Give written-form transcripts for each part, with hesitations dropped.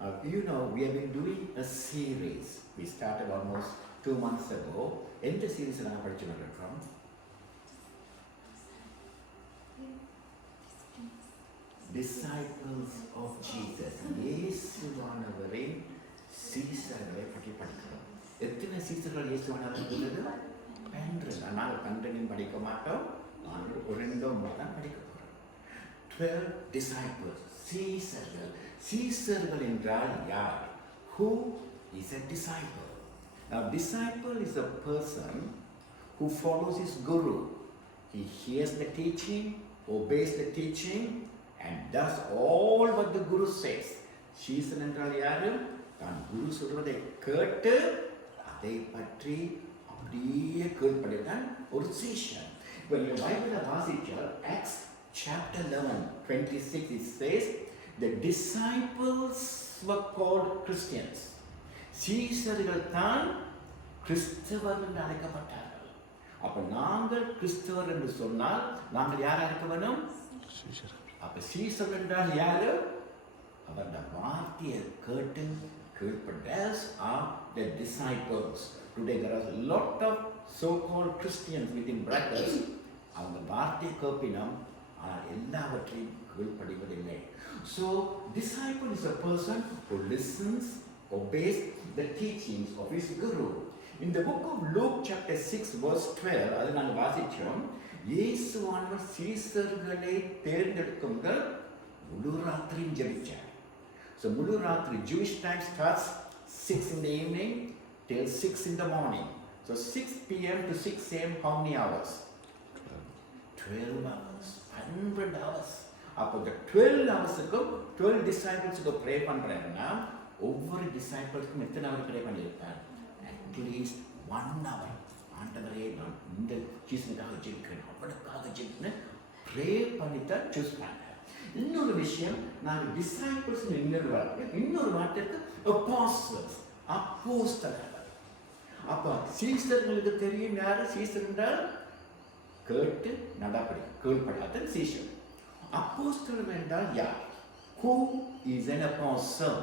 You know, we have been doing a series. We started almost 2 months ago. எந்த series நாங்கள் படிச்சுட்டு இருக்கோம்? Disciples of Jesus. இயேசுவானவரின் சீசர்களை பற்றி படிக்கிறோம். எத்தனை சீசர்கள் இயேசுவானவர் இருந்தது? 12. நாங்கள் 12 படிக்க மாட்டோம். நாங்கள் 2 தான் படிக்க போகிறோம். 12 disciples. சீசர்கள். சீசர்கள் என்றால் யார்? Who is a disciple? Now, disciple is a person who follows his guru. He hears the teaching, obeys the teaching, and does all what the guru says. Season என்றால் யாரு? தான் குரு சொல்வதை கேட்டு அதை பற்றி அப்படியே கேட்பதுதான் ஒரு சீஷன். இப்போ நீங்கள் பைபிளை வாசிச்சால் Acts chapter 11:26 it says the disciples were called Christians. சீஷர்கள் தான் கிறிஸ்தவர்கள் என்று அழைக்கப்பட்டார்கள். அப்ப நாங்கள் கிறிஸ்தவர் என்று சொன்னால் நாங்கள் யாரா இருக்க வேணும்? அப்ப சீஷர் என்றால் யாரு? அவருடைய வார்த்தையை கேட்டு கீழ்ப்பட்டஸ் are the disciples. Today there are a lot of so-called Christians within brackets. அவங்க வார்த்தையை கேட்பினோம், ஆனால் எல்லாவற்றையும் கீழ்ப்படிவதில்லை. So disciple is a person who listens, obeys the teachings of his guru. In the book of Luke chapter 6 verse 12, அதை நாங்கள் வாசிச்சோம். இயேசுவானவர் சீசர்களை தேர்ந்தெடுக்கும் முழு ராத்திரியும் ஜெபிச்சார். So முழு ராத்திரி Jewish time starts 6 in the evening till 6 in the morning. So 6 p.m. to 6 a.m. how many hours? 12 hours. 12 hours. அப்போ இந்த 12 ஹவர்ஸுக்கும் 12 டிசைபிள்ஸுக்கு ப்ரே பண்ணுறாங்கன்னா ஒவ்வொரு டிசைபிள்ஸ்க்கும் எத்தனை ஹவர் ப்ரே பண்ணியிருப்பார்? At least 1 hour. ஆண்டவரே நான் இந்த சீசனுக்காக ஜெயிக்கிறேன், அவனுக்காக ஜெயிக்கிறேன் ப்ரே பண்ணித்தான் சூஸ் பண்ணேன். இன்னொரு விஷயம், நாங்கள் டிசைபிள்ஸ் இன்னொரு வார்த்தைக்கு apostles, அப்போஸ்தலர்கள். அப்போ சீசர்களுக்கு தெரியும் யாரு சீசர் என்றால் கேட்டு நடப்படி கீழ்ப்படாத சீசர். அப்போஸ்தலர் என்றால் யார்? Who is an apostle?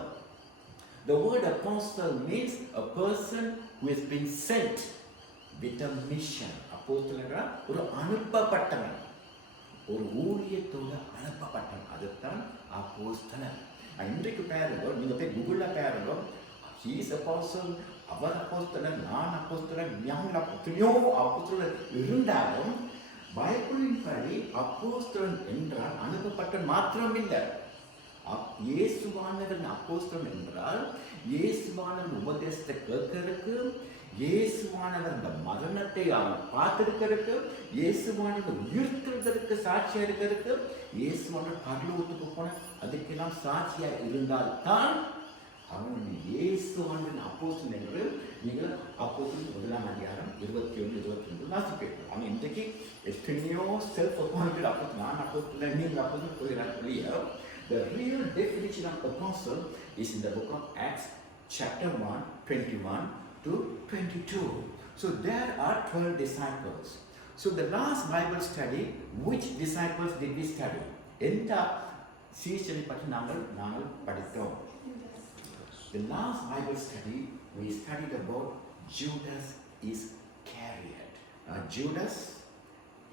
The word apostle means a person who has been sent with a mission. அப்போஸ்தலர் என்றால் ஒரு அனுப்பப்பட்டவன், ஒரு ஊழியத்தோடு அனுப்பப்பட்டவன், அதுதான் அப்போஸ்தலர். இன்றைக்கு பாருங்க, நீங்க போய் கூகுளில் பாருங்க, he is apostle, அவர் அப்போஸ்தலர், நான் அப்போஸ்தலர், ஞான எத்தனையோ அப்போஸ்தலர் இருந்தாலும் பைபிளின் படி அப்போஸ்தலன் என்றால் அனுப்பப்பட்டவன் மாத்திரம் இல்லை. இயேசுவானவர் அப்போஸ்தலன் என்றால் இயேசுவானவர் உபதேசத்தை கேட்கறதுக்கு, இயேசுவானவர் இந்த மரணத்தை அவன் பார்த்திருக்கிறதுக்கு, இயேசுவானவர் உயிர்த்தெழுதற்கு சாட்சியா இருக்கிறதுக்கு, இயேசுவானவர் பரலோகத்துக்கு போன அதுக்கெல்லாம் சாட்சியா இருந்தால் தான் அவன் இயேசுவானவர் அப்போஸ்தலன் என்று நீங்கள் அப்போஸ்தலன் 1 21-22 வாசிப்பீர்கள். அவன் இன்றைக்கு எத்தனையோ செல்ஃப் அப்பாயிண்டட் அப்போஸ்தலன், நான் அப்போஸ்தலன், நீங்கள் அப்போஸ்தலன் போகிறார். The real definition of apostle is in the book of Acts chapter 1:21-22. So there are 12 disciples. So the last Bible study, which disciples did we study? எந்த சீஷனை பற்றி நாங்கள் படித்தோம்? The last Bible study we studied about Judas Iscariot. Judas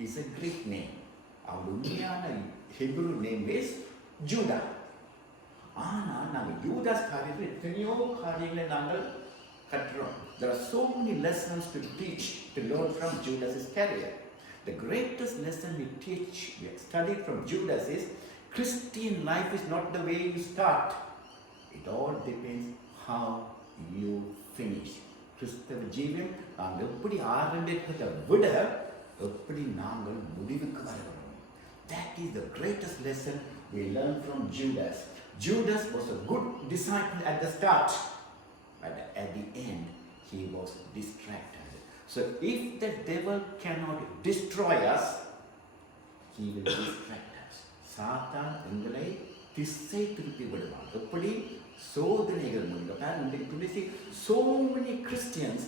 is a Greek name. Our உண்மையான Hebrew name is Judah. ஆனால் நாங்கள் யூதாஸ் காரியத்தில் எத்தனையோ காரியங்களை நாங்கள் கற்றுறோம். There are so many lessons to teach, to learn from Judas Iscariot. The greatest lesson we teach, we study from Judas is Christian life is not the way you start. It all depends how you finish. கிறிஸ்தவ ஜீவன் நாங்கள் எப்படி ஆரம்பிக்கிறதை விட எப்படி நாங்கள் முடிவுக்கு வரணும். That is the greatest lesson we learn from Judas. Judas was a good disciple at the start, but at the end he was distracted. So if the devil cannot destroy us, he will distract us. சாத்தான் எங்களை திசை திருப்பி விடுவான். எப்படி சோதனைகள் மூலம். So many Christians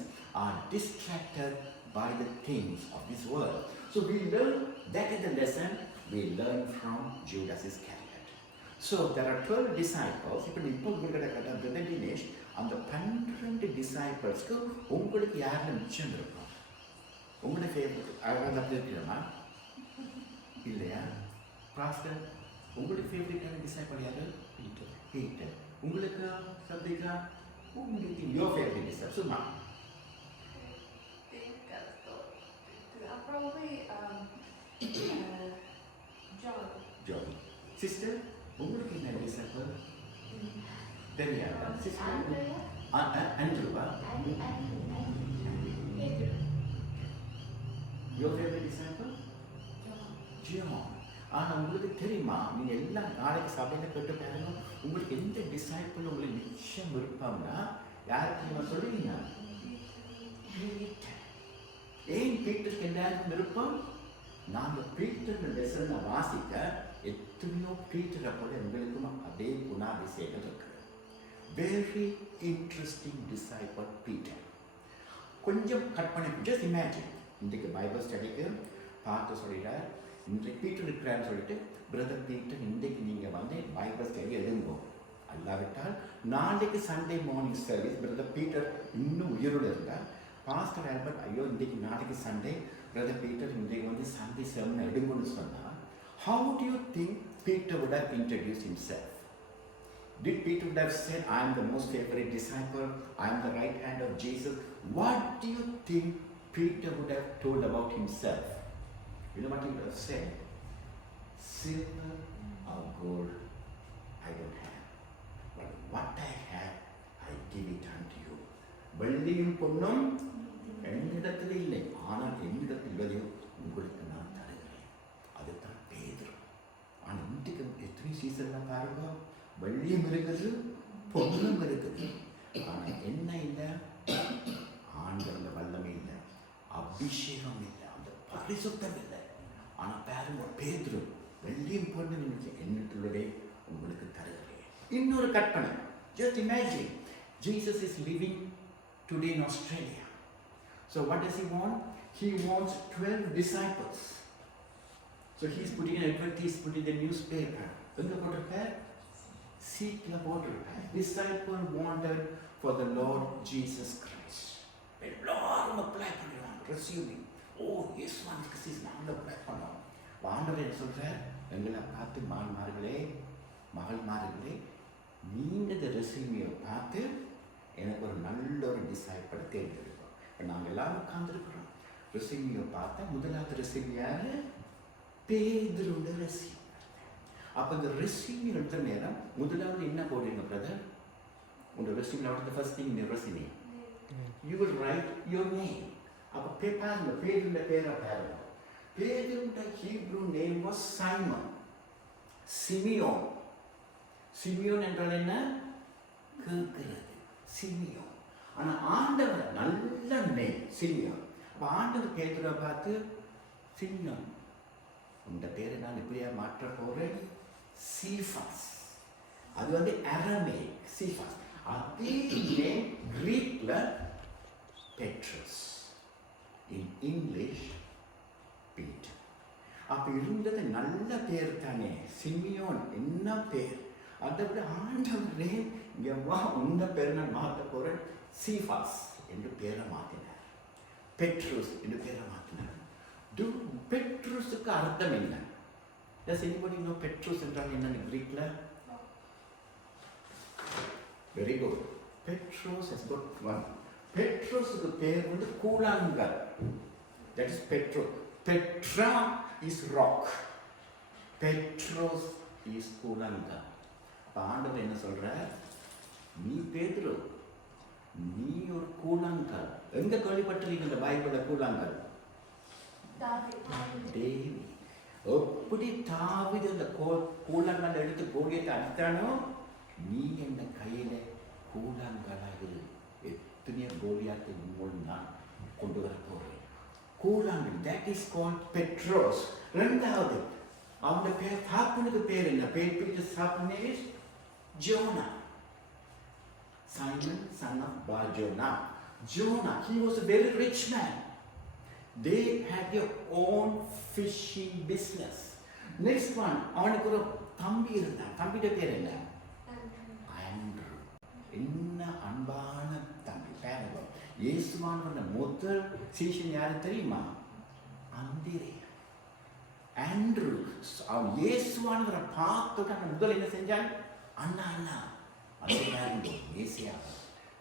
are distracted by the things of this world. So we learn, that is the lesson we learn from Judas Iscariot. So there are 12 disciples. இப்போ உங்கள்கிட்ட கேட்டால் பிரதர் தினேஷ், அந்த 12 டிசைபிள்ஸ்க்கு உங்களுக்கு யாரில் மிச்சம் இருக்கும்? உங்களோட ஃபேவரட் அழகாக அப்படி இருக்கிறோமா இல்லையா? பாஸ்டர், உங்களுக்கு ஃபேவரட்டான டிசைபிள் யாரு? பீட்டர். உங்களுக்கு சப்திகா, உங்களுக்கு யோர் ஃபேவரட் டிசைபிள் சும்மா? Probably John. Sister, உங்களுக்கு என்ன டிசைபிள் தெரியாதா? சிஸ்டர் அண்ட்ரூவா? Your favourite disciple John. ஆனால் உங்களுக்கு தெரியுமா, நீங்கள் எல்லாம் நாளைக்கு சபையில் கேட்டு பாருங்க, உங்களுக்கு எந்த டிசைபிள் உங்களுக்கு நிச்சயம் விருப்பம்னா யாருக்கு நீங்கள் சொல்லுவீங்க? ஏன் பீட்டருக்கு எல்லாருக்கும் விருப்பம்? நாங்கள் பீட்டர் லெசனை வாசிக்க எத்தனையோ பீட்டரை போல எங்களுக்கும் அதே குணாதிசயங்கள் இருக்கு. Very interesting disciple Peter. கொஞ்சம் கற்பனை, ஜஸ்ட் இமேஜின், இன்றைக்கு பைபிள் ஸ்டடிக்கு பார்த்து சொல்லிட்டார், இன்றைக்கு பீட்டர் இருக்கிறான்னு சொல்லிட்டு, பிரதர் பீட்டர் இன்றைக்கு நீங்கள் வந்து பைபிள் ஸ்டடி எழுதுங்க. அல்லாவிட்டால் நாளைக்கு Sunday morning service brother Peter இன்னும் உயிரோடு இருந்தால், பாஸ்டர் ஆல்பர்ட் ஐயோ இன்றைக்கு நாளைக்கு சண்டே, பிரதர் பீட்டர் இன்றைக்கு வந்து சண்டே செவன் எடுங்கன்னு சொன்னால், how do you think Peter would have introduced himself? Did Peter would have said, I am the most favorite disciple, I am the right hand of Jesus? What do you think Peter would have told about himself? You know what he would have said? Silver or gold I don't have, but what I have, I give it unto you. வெள்ளியும் பொன்னும் என்னிடத்தில் இல்லை, ஆனால் என்னிடத்தில் உள்ளதையும் உங்களுக்கு நான் தருகிறேன். அதுதான் பேதுரு. ஆனால் இன்றைக்கு எத்தனை சீசன்லாம் பாருங்க, வெள்ளியும் இருக்குது பொன்னும் இருக்குது, ஆனால் என்ன இல்லை? ஆண்டவர்ல வல்லமை இல்லை, அபிஷேகம் இல்லை, அந்த பரிசுத்தம் இல்லை. ஆனால் பாருங்க, பேதுரு வெள்ளியும் பொன்னும் என்னிடத்திலே உங்களுக்கு தருகிறேன். இன்னொரு கற்பனை, just imagine Jesus is living today in Australia. So what does he want? He wants 12 disciples. So he's putting an advertisement, putting the newspaper. எங்க போட்டிருப்பார்? சீட்ல போட்டிருப்பார். Disciple wanted for the Lord Jesus Christ. எல்லாரும் apply பண்ணுவாங்க, ரெஸ்யூமிங். ஓ S one Christy's நாங்கள் apply பண்ணோம். ஆண்டவர் என்ன சொல்றார்? எங்களை பார்த்து மான்மார்களே மகள்மார்களே, நீங்கள் இந்த ரெஸ்யூமியை பார்த்து எனக்கு ஒரு நல்ல ஒரு டிசைபிளை தேர்ந்தெடுப்போம். இப்போ நாங்கள் எல்லாரும் உட்காந்துருக்குறோம். ரெஸ்யூமியை பார்த்தா முதலாவது ரெஸ்யூம் யாரு? பேதுருவோட ரெஸ்யூம். அப்போ இந்த ரெஸ்யூம் எடுத்த நேரம் முதலாவது என்ன போடுறீங்க பிரதர்? உங்கள் ரெஸ்யூமில் அடுத்த ஃபர்ஸ்ட் திங் இந்த resume you will write your name. அப்போ பாருங்க, பேதுருட பேரை பாருங்க. பேதுருட Hebrew name was Simon. Simeon. Simeon என்றால் என்ன? கேட்கிறது, சிமியோன். ஆனால் ஆண்டவர் நல்ல நேம் சிமியோன். அப்போ ஆண்டவர் பேதுரை பார்த்து, சிமியோன் உண்ட பேரை நான் இப்படியா மாற்ற போகிறேன், சீஃபாஸ். அது வந்து அரமேக் சீஃபாஸ். அதே நேம் கிரீக்ல பெட்ரஸ், இன் இங்கிலீஷ் பீட்டர். அப்போ இருந்தது நல்ல பேர் தானே, சிமியோன் என்ன பேர். அதை விட ஆண்டவரே இங்கே வா, உந்த பேரை நான் மாற்ற போகிறேன், சீஃபாஸ் என்று பேரை மாற்றினார், பெட்ரஸ் என்று பேரை மாற்றினார். பெட்ரஸுக்கு அர்த்தம் என்ன? Does anybody know பெட்ரஸ் என்றால் என்னன்னு கிரீக்ல? Very good. Petros has got one. பெட்ரோஸுக்கு பேர் வந்து கூழாங்கல். That is Petro. Petra is rock. Petros is கூழாங்கல். ஆண்டவர் என்ன சொல்ற? நீ பேதுரு, நீ ஒரு கூழாங்கல். எங்க கேள்விப்பட்டிருக்கீங்க இந்த பைபிள்ல கூழாங்கல்? தேவி. எப்படி தாவீது அந்த கூழாங்கல் எடுத்து கோலியத்தை அடித்தானோ, நீ என்ன கையில கூழாங்கலாக எத்தனையோ கோலியாத்தை மூலம் நான் கொண்டு வர போறேன். கூழாங்கல், that is called Petros. ரெண்டாவது அவனுடைய பேர், தாப்பனுக்கு பேர் என்ன? பீட்டர் தாப்பன் is Jonah. Simon, son of Bar-Jonah. Jonah, he was a very rich man. They had their own fishing business. Next one, அவனுக்கு ஒரு தம்பி இருந்தான். தம்பியோட பேர் என்ன? ஆண்ட்ரூ. என்ன அன்பான தம்பி பேரங்க. இயேசுவானவருடைய முதல் சீஷன் யாரு தெரியுமா? அந்திரேயா. ஆண்ட்ரூ அவன் இயேசுவானவரை பார்த்துட்டு அவன் முதல் என்ன செஞ்சான்? அண்ணா அண்ணா அந்த ஏசியா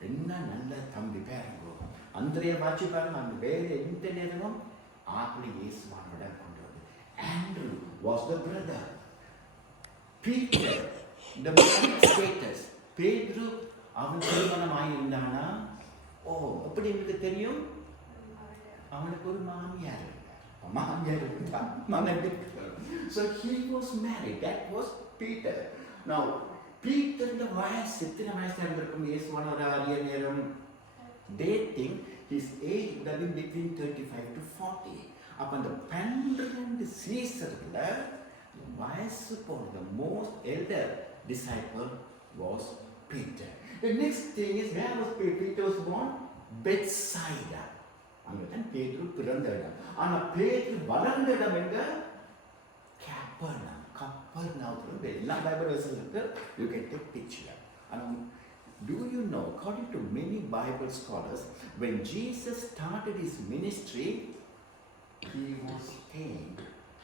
என்ன நல்ல தம்பி பேரங்கோ. அந்திரேயா வாட்சி பாருங்க, அந்த வேலை எந்த நேரமும் ஆக்களை இயேசுவானோட கொண்டு வந்து. Andrew was the brother. Peter the married status. பேதுரு அவன் திருமணமாகி இருந்தானா? ஓ எப்படி எனக்கு தெரியும்? அவனுக்கு ஒரு மாமியார் இருந்தா மனைவி. So he was married. That was Peter. Now Peter இந்த வயசு எத்தனை வயசு இருந்திருக்கும்? இயேசுவானவர் அறிய நேரம் they think his age would have been between 35 to 40. அப்ப அந்த 12 சீசர்ல வயசு போன the most elder disciple was Peter. The next thing is, where was Peter was born? Bethsaida. அங்கதான் பேதுரு பிறந்த இடம். ஆனா பேதுரு வளர்ந்த இடம் எங்க? கப்பர்நாவும். எல்லா பைபிள் வெர்சஸ் இருக்கு. You can take picture. Do you know, according to many Bible scholars, when Jesus started his ministry, he was staying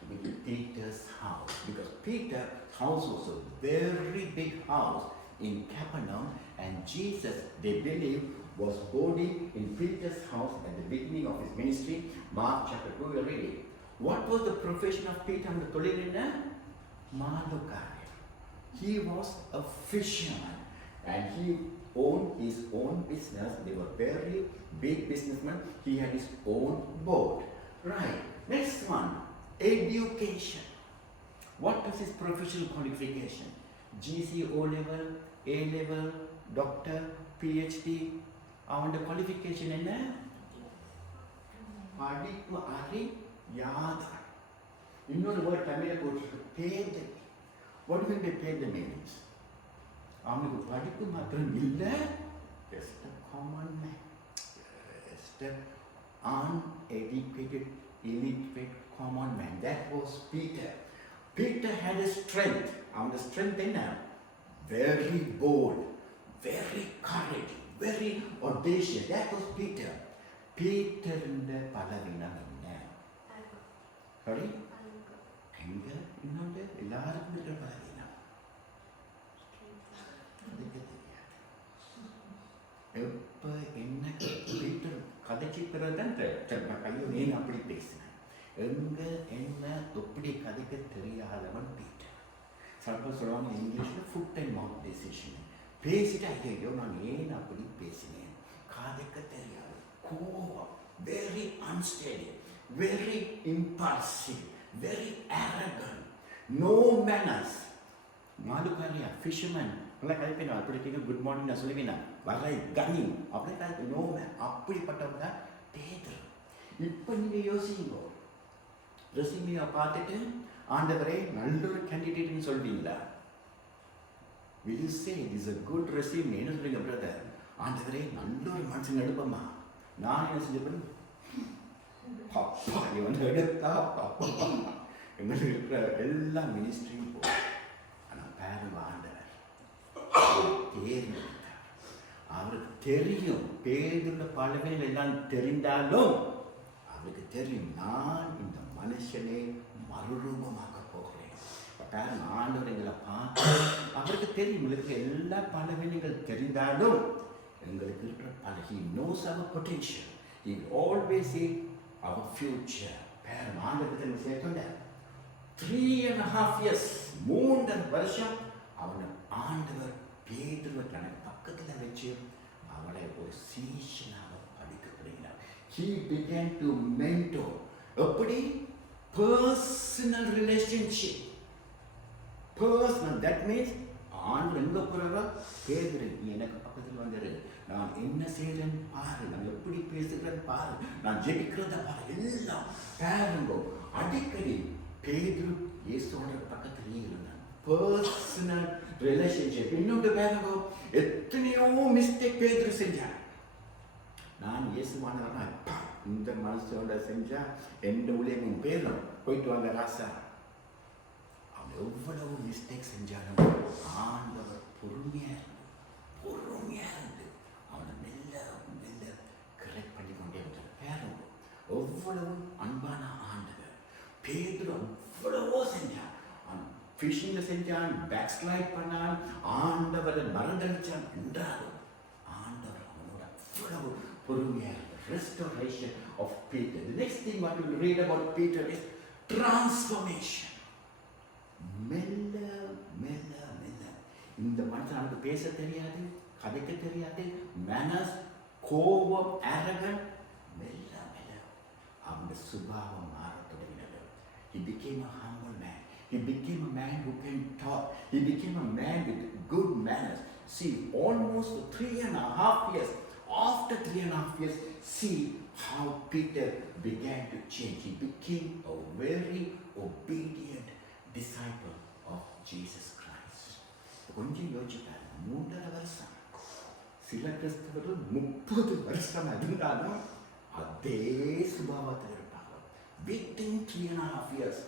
with Peter's house, because Peter's house was a very big house in Capernaum, and Jesus, they believe, was boarding in Peter's house at the beginning of his ministry. Mark chapter 2, we are reading. What was the profession of Peter and the Tolirina? Malukari. He was a fisherman, and he owned his own business. They were very big businessmen. He had his own boat. Right. Next one, education. What was his professional qualification? GC, O level, A level, doctor, PhD. அவனுடைய qualification என்ன? படிப்பு அறியாத. இன்னொரு word தமிழ்ல போட்டிருக்கு, பேதை. What do you mean பேதை means? அவனுக்கு படிப்பு மாத்திரம் இல்லை, just a common man, just an uneducated, illiterate common man. That was Peter. Peter had a strength. அவனுடைய strength என்ன? Very bold, very courage, very audacious. That was Peter. Peter இந்த பலவீனம் என்ன? Sorry? எங்க இன்னொன்று எல்லாருக்கும் இருக்கிற பலவீனம். அதுக்கு தெரியாது. எப்ப என்ன பீட்டர் கதைச்சி பிறகுதான் கையோ நீ அப்படி பேசினேன். எங்க என்ன எப்படி கதைக்க தெரியாதவன் பீட்டர். சில சொல்லுவாங்க இங்கிலீஷில் ஃபுட் அண்ட் மவுத் டெசிஷன். பேசிட்டு ஐயோ நான் ஏன் அப்படி பேசினேன், கதைக்க தெரியாது, கோபம், very unsteady, very impulsive, very arrogant, no manners. மாலுக்காரியா ஃபிஷர்மேன் நல்லா கதைப்பேன். அப்படிங்க குட் மார்னிங் நான் சொல்லுவேன், வரை கனி அப்படி கதைப்ப நோ மேன். அப்படிப்பட்டவங்க பேதுரு. இப்போ நீங்கள் யோசிங்க, ரெசியூமியை பார்த்துட்டு ஆண்டவரே நல்ல ஒரு கேண்டிடேட்னு சொல்வீங்களா? Will you say this is a good resume? என்ன சொல்லுங்க பிரதர்? ஆண்டவரே நல்ல ஒரு மனுஷன் எடுப்பமா. நான் என்ன செஞ்சேன்? அப்பா நீ வந்து எடுத்தா அப்பா எங்களுக்கு இருக்கிற எல்லா மினிஸ்ட்ரியும் போ. ஆனால் பேரங்க ஆண்டவர் தேர்ந்தெடுத்தார். அவருக்கு தெரியும் பேதுள்ள பலவைகள் எல்லாம் தெரிந்தாலும் அவருக்கு தெரியும் நான் இந்த மனுஷனை மறுரூபமாக்க போகிறேன். பேரன் ஆண்டவர் எங்களை பார்த்து அவருக்கு தெரியும் எங்களுக்கு எல்லா பலவீனங்கள் தெரிந்தாலும் எங்களுக்கு இருக்கிற பல he knows our potential. He always see our future. பேரன் ஆண்டவருக்கு சேர்த்துள்ள 3.5 years 3 வருஷம் அவனை ஆண்டவர் பேதுருவை தனக்கு பக்கத்தில் வச்சு அவளை ஒரு சீஷனாக படிக்கப்படுகிறார். He began to mentor. எப்படி? personal relationship. Personal, that means ஆண்டவர் எங்க போறாரோ பேதுரு நீ எனக்கு பக்கத்தில் வந்துரு, நான் என்ன செய்யறேன்னு பாரு, நான் எப்படி பேசுகிறேன்னு பாரு, நான் ஜெபிக்கிறத பாரு, எல்லாம் பாருங்க. அடிக்கடி பேதுரு இயேசுவோட பக்கத்திலேயே இருந்தான். Personal relationship. இன்னொன்று பாருங்க, எத்தனையோ மிஸ்டேக் பேதுரு செஞ்சான். நான் இயேசுவானவனா இந்த மனுஷனோட செஞ்சா எந்த ஊழியமும் பேரும் போயிட்டு வாங்க ராசா. அவன் எவ்வளவு மிஸ்டேக் செஞ்சாலும் ஆண்டவர் பொறுமையா இருந்து அவனை மெல்ல மெல்ல கரெக்ட் பண்ணி கொண்டே வந்தார். பேரும் எவ்வளவு அன்பான ஆண்டவர். பேதுரு அவ்வளவோ செஞ்சான், ஃபிஷிங்ல செஞ்சான், பேக் ஸ்லைட் பண்ணான், ஆண்டவரை மறந்தடிச்சான் என்றாலும் ஆண்டவர் அவனோட அவ்வளவு பொறுமையா இருந்தார். Restoration of Peter. The next thing what we will read about Peter is transformation. மெல்ல மெல்ல மெல்ல இந்த மனுஷன் அவனுக்கு பேச தெரியாது, கதைக்க தெரியாது, மேனஸ், கோபம், அரகன், மெல்ல மெல்ல அவனுடைய சுபாவம் மாற தொடங்கினது. He became a humble man. He became a man who can talk. He became a man with good manners. See, almost 3.5 years, after 3.5 years, see how Peter began to change. He became a very obedient disciple of Jesus Christ. கொஞ்சம் யோசிச்சு பாருங்க, 3.5 வருஷம், சில கிறிஸ்தவர்கள் 30 வருஷம் இருந்தாலும் அதே சுபாவத்தில் இருப்பாங்க. Within 3.5 years,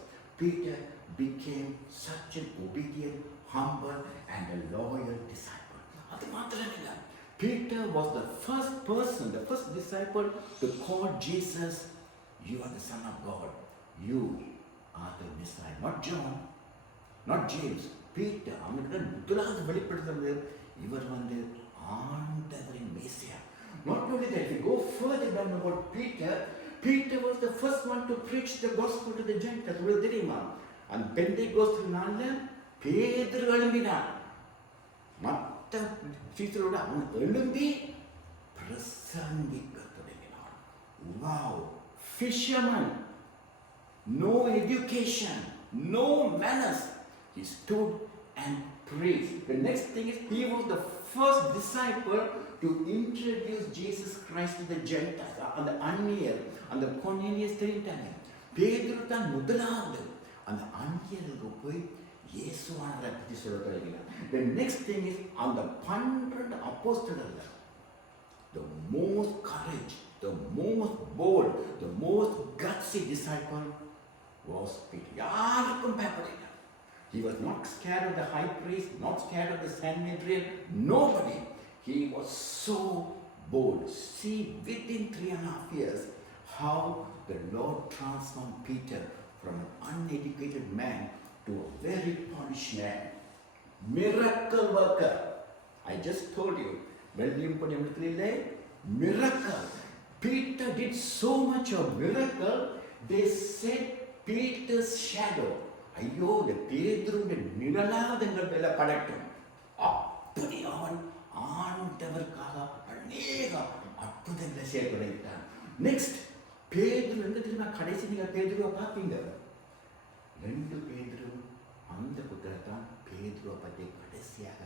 Peter became such an obedient, humble and a loyal disciple. அது மாத்திரம் இல்லை, Peter was the first person, the first disciple to call Jesus, "You are the Son of God. You are the Messiah." Not John, not James. Peter. அவனுக்கு முதலாவது வெளிப்படுத்துறது இவர் ஆண்டவரின் மேசியா. Not only that, if you go further down about Peter, Peter was the first one to preach the gospel to the Gentiles. உங்களுக்கு தெரியுமா? அந்த பெந்தேகோஸ்து நாள்ல பேதுரு எழும்பினான். மற்ற சீசரோட அவன் எழும்பி பிரசங்கிக்க தொடங்கினான். Wow, fisherman, no education, no manners. He stood and preached. The next thing is he was the first disciple to introduce Jesus Christ to the Gentiles. அந்த அந்நியர், அந்த கொர்னேலியஸ் தெரிந்தாங்க. பேதுரு தான் முதலாவது அந்த அந்நியருக்கு போய் இயேசுவானவரை பற்றி சொல்ல தொடங்கினார். The next thing is அந்த 12 அப்போஸ்தலர்கள், the most courage, the most bold, the most gutsy disciple was Peter. யாருக்கும் பயப்படல. He was not scared of the high priest, not scared of the Sanhedrin, nobody. He was so bold. See, within 3.5 years, how the Lord transformed Peter from an uneducated man to a very polished man. Miracle worker. I just told you, miracle. Peter did so much of miracle, they said Peter's shadow. ஐயோ, இந்த பேதுருவின் நிழலாவது எங்கள் மேல படட்டும். அப்படி அவன் ஆண்டவருக்காக அநேக அற்புதங்களை செய்ய தொடங்கிட்டான். நெக்ஸ்ட், பேதுரு எங்க தெரியுமா? கடைசி நீங்க பேதுருவை பார்ப்பீங்க, 2 பேதுரு. அந்த புத்தகத்தான் பேதுருவை பற்றி கடைசியாக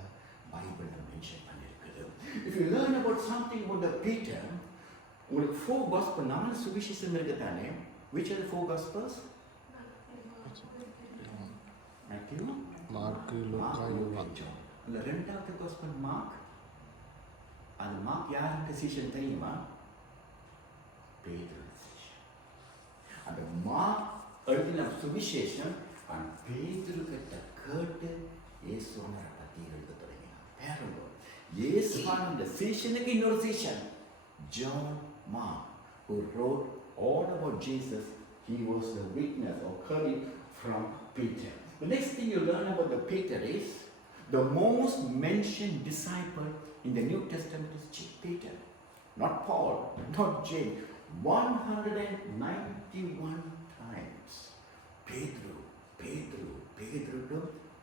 பைபிள்ல mention பண்ணிருக்குது. If you learn about something about the Peter, உங்களுக்கு 4 gospel, 4 சுவிசேஷம் இருக்குதானே? Which are the 4 gospels? Matthew, Mark, Luke, John. இந்த 2வது gospel மார்க். அந்த மார்க் யாருக்கு சீஷன் தெரியுமா? பேதுரு சீஷன். அந்த மார்க் எழுதின சுவிசேஷம் அந்த பேதுரு கிட்ட கேட்டு இயேசுவை பற்றி எழுத தொடங்கினார். பாருங்க, இயேசுவான அந்த சீஷனுக்கு இன்னொரு சீஷன், John Mark, who wrote all about Jesus. He was the witness or heard from Peter. The next thing you learn about the Peter is the most mentioned disciple in the New Testament is Peter, not Paul, not James. 191 times Pedro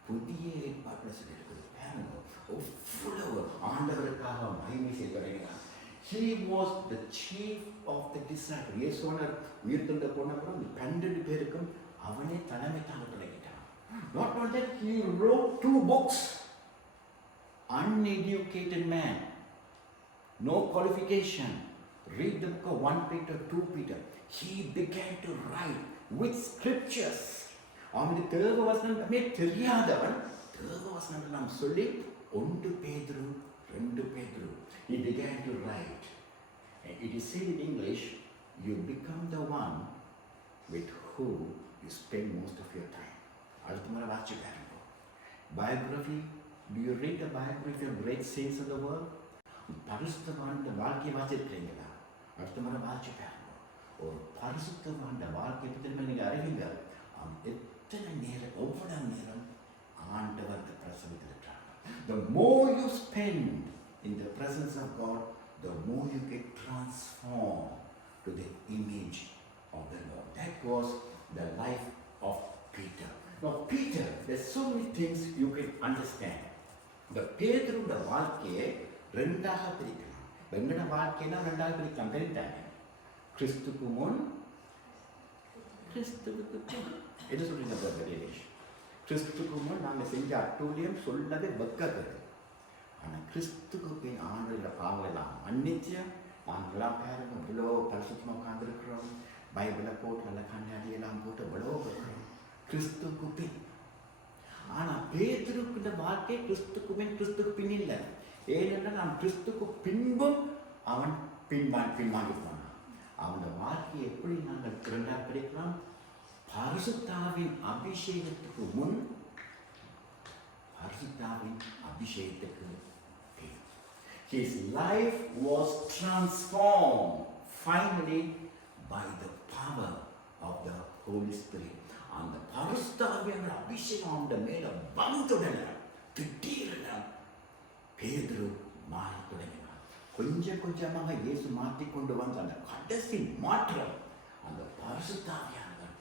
புதிய ஏற்பாட்டில் சொல்லியிருக்கிறது. பாருங்க, அவ்வளவு ஆண்டவருக்காக மகிமை செய்ய தொடங்கினார். He was the chief of the disciples. இயேசுவானவர் உயிர்த்தெழுந்த போன அப்புறம் 12 பேருக்கும் அவனே தலைமை தாங்க தொடங்கிட்டான். Not only that, he wrote 2 books. Uneducated man, no qualification. Read the book of 1 Peter, 2 Peter. He began to write with scriptures. அவனுக்கு தேவ வசனமே தெரியாதவன் தேவ வசனம் நாம் சொல்லி 1 பேதுரு 2 பேதுரு. He began to write. And it is said in English, you become the one with whom you spend most of your time. அடுத்த முறை வாட்சி பாருங்க. Biography, do you read the biography of great saints of the world? பரிசுத்தவான வாழ்க்கையை வாசிக்கிறீங்களா? அடுத்த முறை watch பாருங்க. ஒரு பரிசுத்தவான வாழ்க்கையை பற்றி நீங்கள் அறிவீங்க. எத்தனை நேரம், எவ்வளவு நேரம் ஆண்டவர் பிரசனத்தில் இருக்கிறாங்க. The more you spend in the presence of God, the more you get transformed to the image of the Lord. That was the life of Peter. Now Peter, there's so many things you can understand. The பேதுருவோட வாழ்க்கையை ரெண்டாக பிரிக்கலாம். எங்கட வாழ்க்கையில ரெண்டாக பிரிக்கலாம். தெரிந்தாங்க, கிறிஸ்துக்கு முன், கிறிஸ்துவுக்கு பின். என்ன சொல்றீங்க பிரதர்? கிறிஸ்துக்கு முன் நாங்கள் செஞ்ச அட்டூழியம் சொல்லவே வெக்கது. ஆனால் கிறிஸ்துக்கு பின் ஆண்டுகள பாவம் எல்லாம் மன்னிச்சு நாங்களாம் பாருங்க இவ்வளோ பரிசுத்தமாக உட்காந்துருக்குறோம். பைபிளை போட்டு நல்ல கண்ணாடியெல்லாம் போட்டு இவ்வளோ இருக்கிறோம் கிறிஸ்துக்கு பின். ஆனால் பேதுருக்குள்ள வாழ்க்கை கிறிஸ்துக்கு பின் இல்லை. ஏனென்றால் நான் கிறிஸ்துக்கு பின்பும் அவன் பின்வாங்கி போனான். அவனோட வாழ்க்கையை எப்படி நாங்கள் இரண்டாக பிரிக்கலாம்? பரிசுத்தாவின் அபிஷேகத்துக்கு முன், பரிசுத்தாவின் அபிஷேகத்துக்கு பின். His life was transformed finally by the power of the Holy Spirit. அந்த பரிசுத்தாவின் அபிஷேகம் அவனுடைய மேல வந்தவுடனே திடீரென பேதுரு மாறி தொடங்கினார். கொஞ்சம் கொஞ்சமாக இயேசு மாற்றிக்கொண்டு வந்த அந்த கடைசி மாற்றம் அந்த பரிசுத்தாவியானவர்.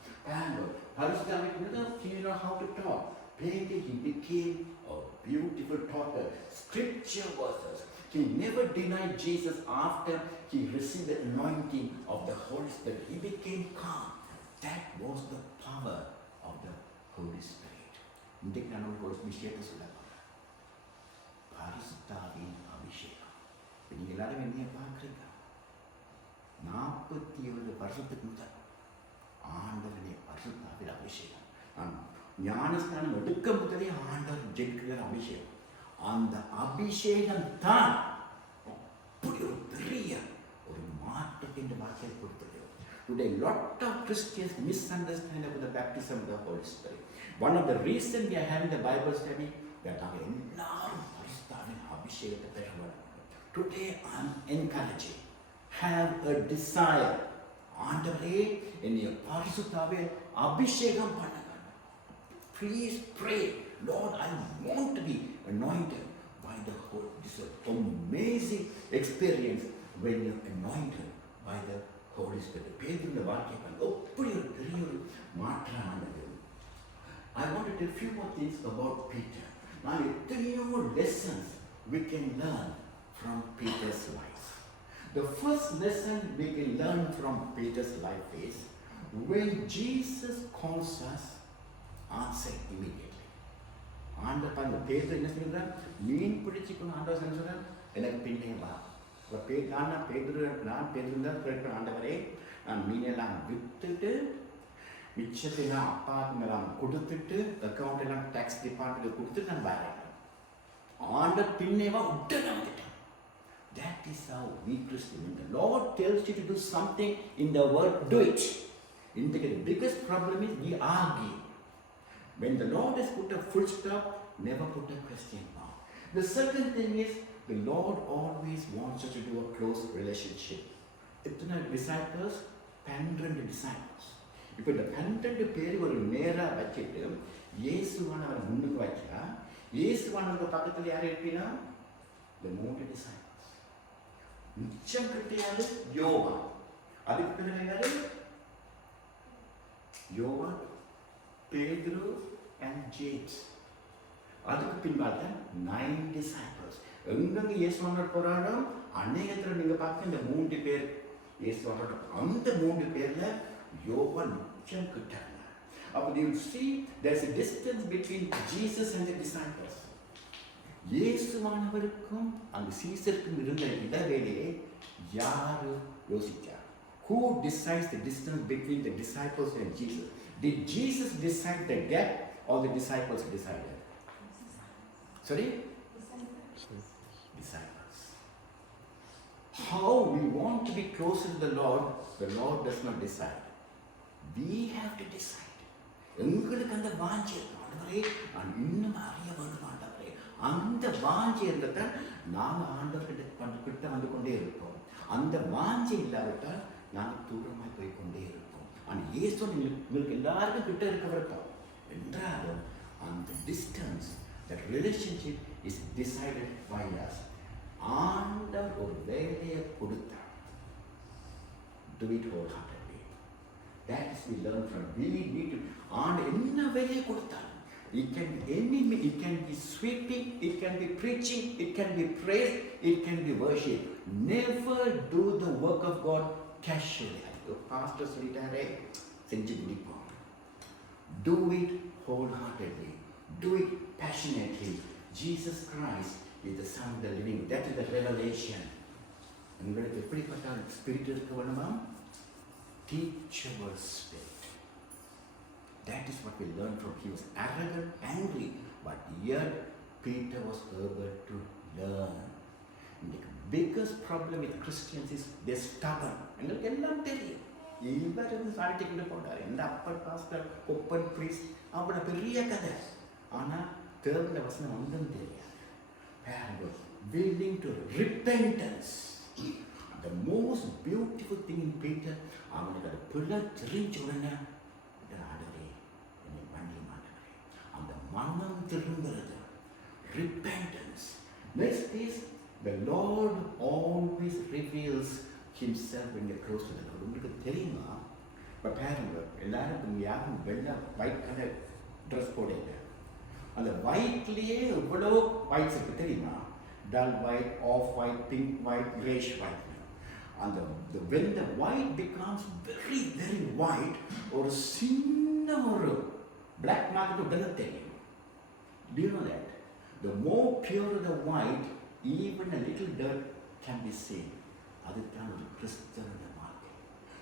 பரிசுத்தாவியானவர், he knew how to talk. Peter, he became a beautiful talker. Scripture verses. He never denied Jesus after he received the anointing of the Holy Spirit. He became calm. That was the power of the Holy Spirit. இன்றைக்கு நான் ஒரு விஷயத்தை சொல்ல போகிறேன். பரிசுத்தாவின் அபிஷேகம். நீங்கள் எல்லாரும் என்னைய பார்க்குறீங்க. 47 வருஷத்துக்கு முதல் ஆண்டவனே பரிசுத்தாவின் அபிஷேகம். நான் ஞானஸ்தானம் எடுக்க முதலே ஆண்டவர் ஜெயிக்கிற அபிஷேகம். அந்த அபிஷேகம் தான் அப்படி ஒரு பெரிய ஒரு மாற்றத்தின் வாழ்க்கையை கொடுத்தது. Today, lot of Christians misunderstand about the baptism of the Holy Spirit. One of the reasons we are having the Bible study, that நாங்கள் எல்லாரும் பரிசுத்தாவின் அபிஷேகத்தை பெற வேண்டும். Today, I am encouraging, have a desire. ஆண்டவரே, என்னை பரிசுத்தாவே அபிஷேகம் பண்ணுங்க. Please pray, Lord, I want to be anointed by the Holy Spirit. This is an amazing experience when you're anointed by the Holy Spirit. பேதுருவின் வாழ்க்கையை எப்படி ஒரு பெரிய ஒரு மாற்றமானது. I want to tell few more things about Peter. நான் எத்தனையோ lessons we can learn from Peter's life. The first lesson we can learn from Peter's life is when Jesus calls us, answer immediately. ஆண்டவர் பாருங்க, பேதுரு என்ன சொல்றார்? மீன் பிடிச்சிக்கணும். ஆண்டவர் என்ன சொல்றார்? எனக்கு பின்னே வா. நான் பேதுரு ஆண்டவரே, நான் மீனெல்லாம் விட்டுட்டு மிச்சத்தெல்லாம் அப்பாவுக்கு எல்லாம் கொடுத்துட்டு அக்கௌண்ட் எல்லாம் டேக்ஸ் டிபார்ட்மெண்ட் கொடுத்துட்டு நான் வரேன். ஆண்டவர் பின்னேவா உடனே வந்துட்டேன். That is how we Christians, when the Lord tells you to do something in the word, do it. The biggest problem is we argue. When the Lord has put a full stop, never put a question mark. The second thing is, the Lord always wants us to do a close relationship. எத்தனை disciples? 12 disciples. இப்போ இந்த 12 பேர் ஒரு நேராக வச்சுட்டு இயேசுவானவர் முன்னுக்கு வச்சா, இயேசுவானவர் பக்கத்தில் யார் இருப்பீனா? The 3 disciples. மிச்சம் கிட்டியாரு யோவான். அதுக்கு பிறகு யாரு? யோவான், பேதுரு and James. அதுக்கு பின்பாக 9 disciples. எங்கெங்க இயேசுவானவர் போறாரோ அநேகத்துல நீங்க பார்க்க இந்த 3 பேர் இயேசுவானவர். அந்த 3 பேர்ல யோவான் மிச்சம் கிட்டாங்க. அப்போ you see there's a distance between Jesus and the disciples. இயேசுவானவருக்கும் அந்த சீசருக்கும் இருந்த இடைவெளியை யாரு யோசிச்சார்? Who decides the distance between the disciples and Jesus? Did Jesus decide the gap or the disciples decided? Sorry? Disciples. How we want to be closer to the Lord does not decide. We have to decide. எங்களுக்கு அந்த வாஞ்சி இருக்கும். ஆண்டவரே நான் இன்னும் அறிய வேண்டும் ஆண்டவரே. அந்த வாஞ்சி இருந்தால் நாங்கள் ஆண்டவர்கிட்ட வந்து கொண்டே இருப்போம். அந்த வாஞ்சி இல்லாவிட்டால் நாங்கள் தூரமாக போய் கொண்டே இருப்போம். ஆனால் இயேசு உங்களுக்கு எல்லாருக்கும் கிட்ட இருக்க விருப்பம் என்றாலும் அந்த distance, that relationship is decided by us. ஆண்டவர் ஒரு வேலையை கொடுத்தார். Do it wholeheartedly. That is we learn from. We need to. ஆண்டவர் என்ன வேலையை கொடுத்தார். It can be any. It can be sweeping. It can be preaching. It can be praise. It can be worship. Never do the work of God casually. The pastor சொல்லிட்டாரே செஞ்சு முடிப்போம். Do it wholeheartedly. Do it passionately. Jesus Christ is the Son of the living. That is the revelation. உங்களுக்கு எப்படிப்பட்ட spirit இருக்க வேணுமா? Teachable spirit. That is what we learned from. He was arrogant, angry, but yet Peter was able to learn. The biggest problem with Christians is they're stubborn. எங்களுக்கு எல்லாம் தெரியும். இவர் சாட்டிக்கிட்டு போட்டார். எந்த அப்பர் பாஸ்டர், ஓப்பன் ப்ரீஸ்ட், அவரோட பெரிய கதை. ஆனால் தேர்ந்த வசனம் ஒன்றும் தெரியாது. Willing to repentance. The most beautiful thing in Peter, அவனுக்கு அது பிள்ளை தெரிஞ்ச உடனே ஆண்டவரே என்னை மன்னியும் ஆண்டவரே. அந்த மனம் திரும்புறது, repentance. Next is the Lord always reveals himself when they close to the Lord. உங்களுக்கு தெரியுமா? இப்போ பாருங்க, எல்லாருக்கும் யாரும் வெள்ளை ஒயிட் கலர் ட்ரெஸ் போடுங்க. அந்த ஒயிட்லேயே எவ்வளோ ஒயிட்ஸ் இருக்குது தெரியுமா? Dull white, off white, pink white, greyish white. அந்த when the white becomes very very white, ஒரு சின்ன ஒரு black mark உடனே தெரியும். Do you know that? The more pure the white, even a little dirt can be seen. அதுதான் ஒரு கிறிஸ்தவனுடைய வாழ்க்கை.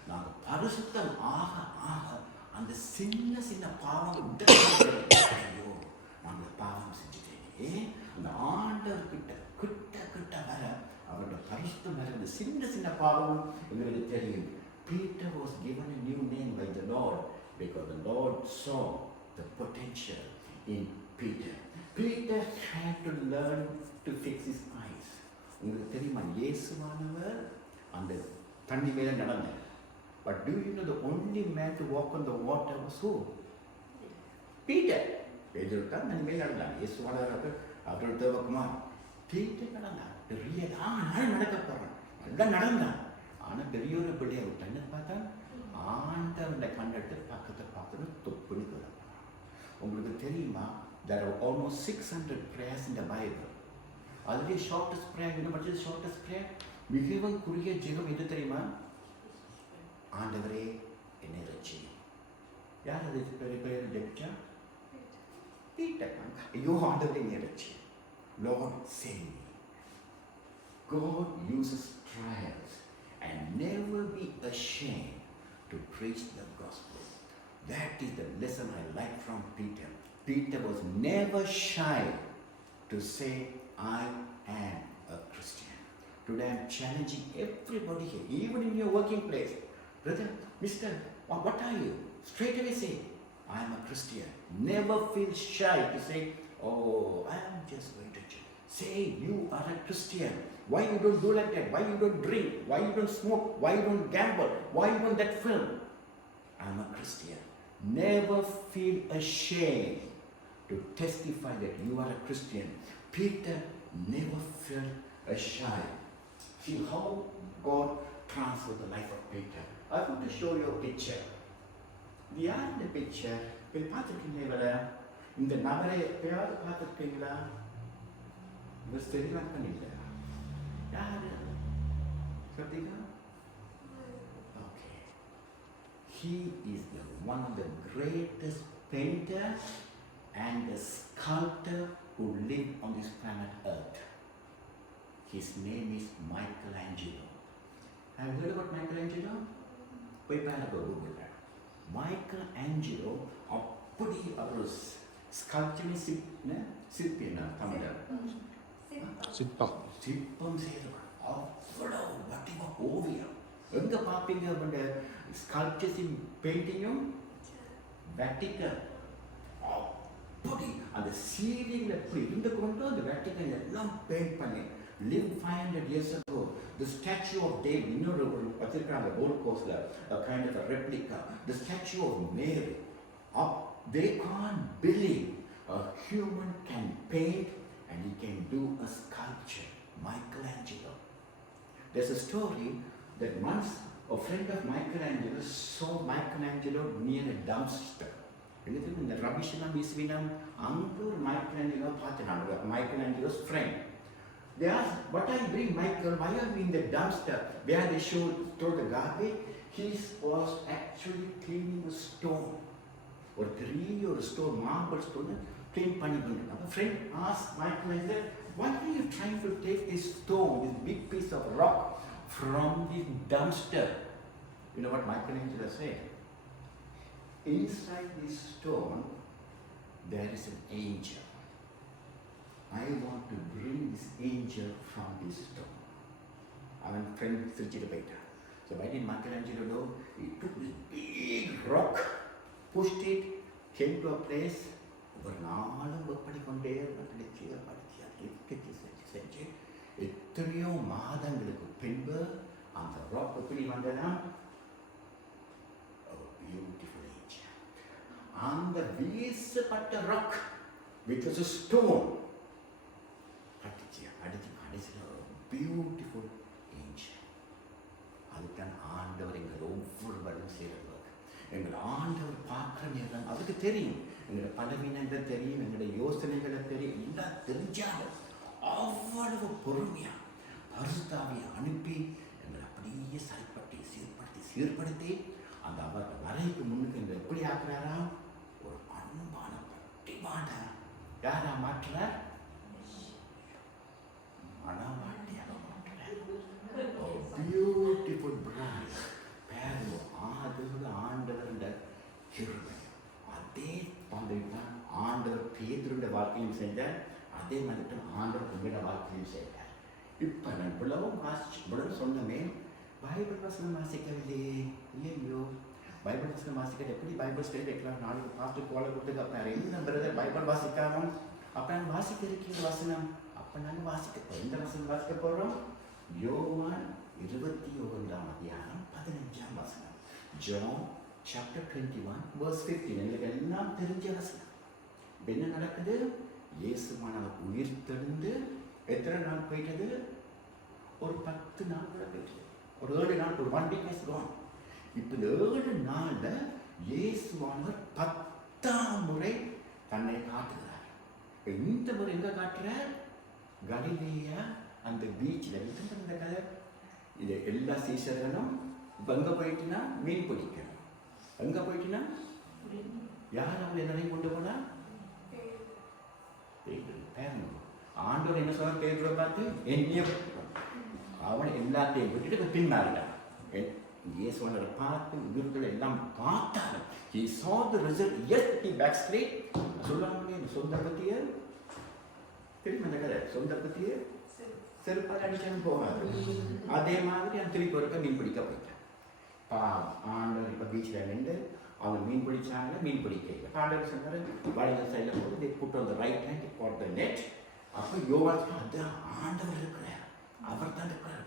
நாங்கள் பரிசுத்தம் ஆக ஆக அந்த சின்ன சின்ன பாவம் ஐயோ நாங்கள் பாவம் செஞ்சுட்டேனே, அந்த ஆண்டவர்கிட்ட கிட்ட கிட்ட வர அவருடைய பரிசுத்தம் வர அந்த சின்ன சின்ன பாவம் எங்களுக்கு தெரியும். Peter was given a new name by the Lord because the Lord saw the potential in Peter. Peter had to learn to fix his eyes. உங்களுக்கு தெரியுமா, இயேசுவானவர் அந்த தண்ணி மேலே நடந்தார். But do you know the only man to walk on the water was who? Peter. பேதுரு தான் தண்ணி மேலே நடந்தார். இயேசுவானவர் அவர்கள் தேவக்குமா பீட்டர் நடந்தார். பெரிய நான் நடக்க போகிறேன், நல்லா நடந்தான். ஆனால் பெரிய ஒரு பிள்ளையை விட்டான்னு பார்த்தா ஆண்டவருடைய கண்டத்தை பக்கத்தை பார்த்துட்டு தொப்புன்னு கிடப்பான். உங்களுக்கு தெரியுமா, there are almost 600 prayers in the Bible. அதுலேயே ஷார்ட்டஸ்ட் ப்ரேயர் என்ன படிச்சது? ஷார்ட்டஸ்ட் ப்ரேயர், மிகவும் குறுகிய ஜெபம் எது தெரியுமா? ஆண்டவரே என்னை ரட்சியும். யார் அது பெரிய ஜெபிச்சா? பீட்டர். ஐயோ ஆண்டவரே என்னை ரட்சியும். Lord save me. God uses trials and never be ashamed to preach the gospel. That is the lesson I like from Peter. Peter was never shy to say, I am a Christian. Today I am challenging everybody here, even in your working place. Brother, Mister, what are you? Straight away say, I am a Christian. Never feel shy to say, oh, I am just going to church. Say, you are a Christian. Why you don't do like that? Why you don't drink? Why you don't smoke? Why you don't gamble? Why you don't that film? I am a Christian. Never feel ashamed to testify that you are a Christian. Peter never felt ashamed. See how God transformed the life of Peter. I want to show you a picture. We are in the picture. பார்த்துருக்கீங்களா? இந்த நபரை எப்பயாவது பார்த்துருக்கீங்களா? இவர் ஸ்ரீலங்கன் இல்லை. யாரு சொல்றீங்க? Okay. He is one of the greatest painters and the sculptor who lived on this planet Earth. His name is Michelangelo. Have you heard about Michelangelo? போய் பாருங்க கூகுளில். Michelangelo அப்படி அவர் ஸ்கல்ப்சர் சிற்பி என்ன தமிழர் சிற்பம் செய்தவர். அவ்வளோ வடிவ ஓவியம் எங்கே பார்ப்பீங்க? ஸ்கல்ப்சர்ஸின் பெயிண்டிங்கும் வேட்டிக்கன் அப்படி அந்த சீலிங்ல எப்படி இருந்து கொண்டு அந்த வேட்டிக்கன் எல்லாம் பெயிண்ட் பண்ணி live 500 years ago. The statue of David, இன்னொரு வச்சிருக்காங்க gold கோஸ்ட்ல kind of a replica. The statue of Mary. They can't believe a human can paint and he can do a sculpture. Michelangelo. There's a story that once a friend of Michelangelo saw Michelangelo near a dumpster. இந்த ரபிஷனம் வீசுவினம் அங்கு ஒரு Michelangelo பார்த்துனாங்க. Michelangelo's friend. They asked, what are you doing, Michael? Why are you in the dumpster? Where they should throw the garbage? He was actually cleaning a stone. ஒரு பெரிய ஒரு stone, marble stone clean பண்ணி கொண்டு. Our friend asked Michelangelo, why are you trying to take this stone, this big piece of rock from the dumpster? You know what Michelangelo said? Inside this stone, there is an angel. I want to bring this angel from this stone. Our friend சிரிச்சிட்டு போயிட்டான். So why did Michelangelo do? He took this big rock, pushed it, came to a place. ஒரு நாளும் work பண்ணிக்கொண்டே செஞ்சு எத்தனையோ மாதங்களுக்கு பின்பு அந்த rock எப்படி வந்தனா beautiful angel. அந்த வீசப்பட்ட rock which was a stone beautiful angel. அதுதான் ஆண்டவர் எங்கள் ஒவ்வொருவரும் செய்கிறவர். எங்கள் ஆண்டவர் பார்க்குற நேரம் அவருக்கு தெரியும், எங்களோட பலவீனங்கள் தெரியும், எங்களுடைய யோசனைகளை தெரியும். எல்லாம் தெரிஞ்சாலும் அவ்வளவு பொறுமையா பரிசுத்தாவியை அனுப்பி எங்களை அப்படியே சரிப்படுத்தி சீர்படுத்தி அந்த அவர் வரைக்கு முன்னுக்கு எங்களை எப்படி ஆக்குறாரா? ஒரு அன்பான பட்டிமான யாரா மாற்றுறார்? மனவாட்டியாக மாற்றுறார். Beautiful bright. பேரோ ஆதரவு ஆண்டவர் கிருபை. அதே மாதிரி தான் ஆண்டவர் பேதுருடைய வாழ்க்கையும் செஞ்சார். அதே மாதிரி தான் ஆண்டவர் உங்களோட வாழ்க்கையும் செய்தார். இப்போ நான் இவ்வளவு சொன்னமே, பைபிள் வசனம் வாசிக்கவில்லையே. இல்லையோ, பைபிள் வசனம் வாசிக்கிறது எப்படி? பைபிள் ஸ்டடி வைக்கலாம். நாளைக்கு பார்த்து கோலை கொடுத்து கேட்பாரு, என்ன பிரதர் பைபிள் வாசிக்காமல்? அப்போ நான் வாசிக்க இருக்கிற வசனம் அப்போ நாங்கள் வாசிக்க போகிறோம். எந்த வசனம் வாசிக்க போகிறோம்? யோவான் 21 அதிகாரம் 15 வசனம். John chapter 21 verse 15. எங்களுக்கு எல்லாம் தெரிஞ்ச வசனம். என்ன நடக்குது? இயேசுவானவர் உயிர் தெழுந்து எத்தனை நாள் போயிட்டது? ஒரு 10 நாள் கூட போயிட்டது. ஒரு 7 நாள், ஒரு 1 week is gone. இப்போ 7 நாள்ல இயேசுவானவர் 10ஆம் முறை தன்னை காட்டுகிறார். இந்த முறை எங்க காட்டுறார்? கலிலேயா அந்த பீச்சில். இந்த கதை இது எல்லா சீசர்களும் இப்போ எங்கே போயிட்டுனா மீன் பிடிக்கணும். எங்கே போயிட்டுனா யார் அவங்க எல்லாரையும் கொண்டு போனா? ஆண்டவர் என்ன சொல்ற? பேதுருவை பார்த்து என்னைய அவனை எல்லாத்தையும் விட்டுட்டு பின்மாறிட்டான். இயேசுவனை பார்த்து இவர்களை எல்லாம் பார்த்தாலும் he saw the result, yet he backslid. சொல்லாமலே சொந்த பற்றிய திரும்ப இந்த கதை சொந்த பற்றிய செருப்பால் அடிச்சாலும் போகாது. அதே மாதிரி அவன் திருப்பி ஒருக்க மீன் பிடிக்க போயிட்டான். ஆண்டவர் இப்போ பீச்சில் நின்று அவங்க மீன் பிடிச்சாங்க. மீன் பிடிக்க ஆண்டவர் சொன்னார், வலது சைடில் போட்டு they put on the right hand, for the net. அப்போ யோவான் அதுதான் ஆண்டவர் இருக்கிறார், அவர் தான் இருக்கிறார்.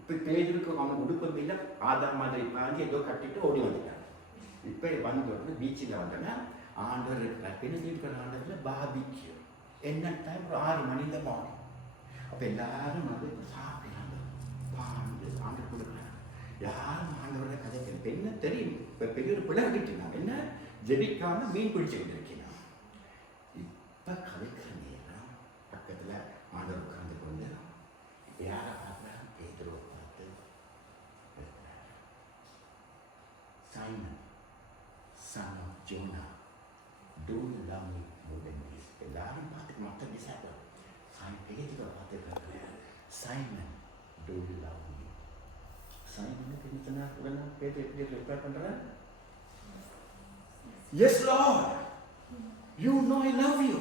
இப்போ பேருக்கு அவங்க உடுப்பம் இல்லை, ஆதாம் மாதிரி பாஞ்சி ஏதோ கட்டிட்டு ஓடி வந்துட்டாங்க. இப்போ வந்து பீச்சில் வந்தோன்னா ஆண்டவர் இருக்கிறார். என்ன இருக்கிற ஆண்டவரில் பாபிக்கு என்ன டைம்? ஒரு 6 மணி தான் போகணும். அப்போ எல்லாரும் வந்து சாப்பிடுறாங்க, பாண்டு ஆண்டவர் கொடுக்குறாங்க. யாரும் ஆண்டவரை கதைக்கல. இப்போ என்ன தெரியும்? இப்போ பெரிய ஒரு பிள்ளை விட்டுருக்காங்க. என்ன ஜெபிக்காம மீன் பிடிச்சிக்கிட்டு இருக்கீங்க. இப்போ கதைக்கிற நேரம் பக்கத்தில் ஆண்டவர் உட்கார்ந்து கொண்டு யாரை பார்க்குறாங்க? பேதுருவை பார்த்து Simon son of Jonah, do you love me more than this? எல்லாரும் பார்த்து மற்ற டிசைபிள் பேதுருவை பார்த்து Simon, do you love me? சைமனுக்கு என்ன சொன்னார்? உடனே பேதுரு எப்படி ரிப்ளை பண்றார்? Yes Lord, you know I love you.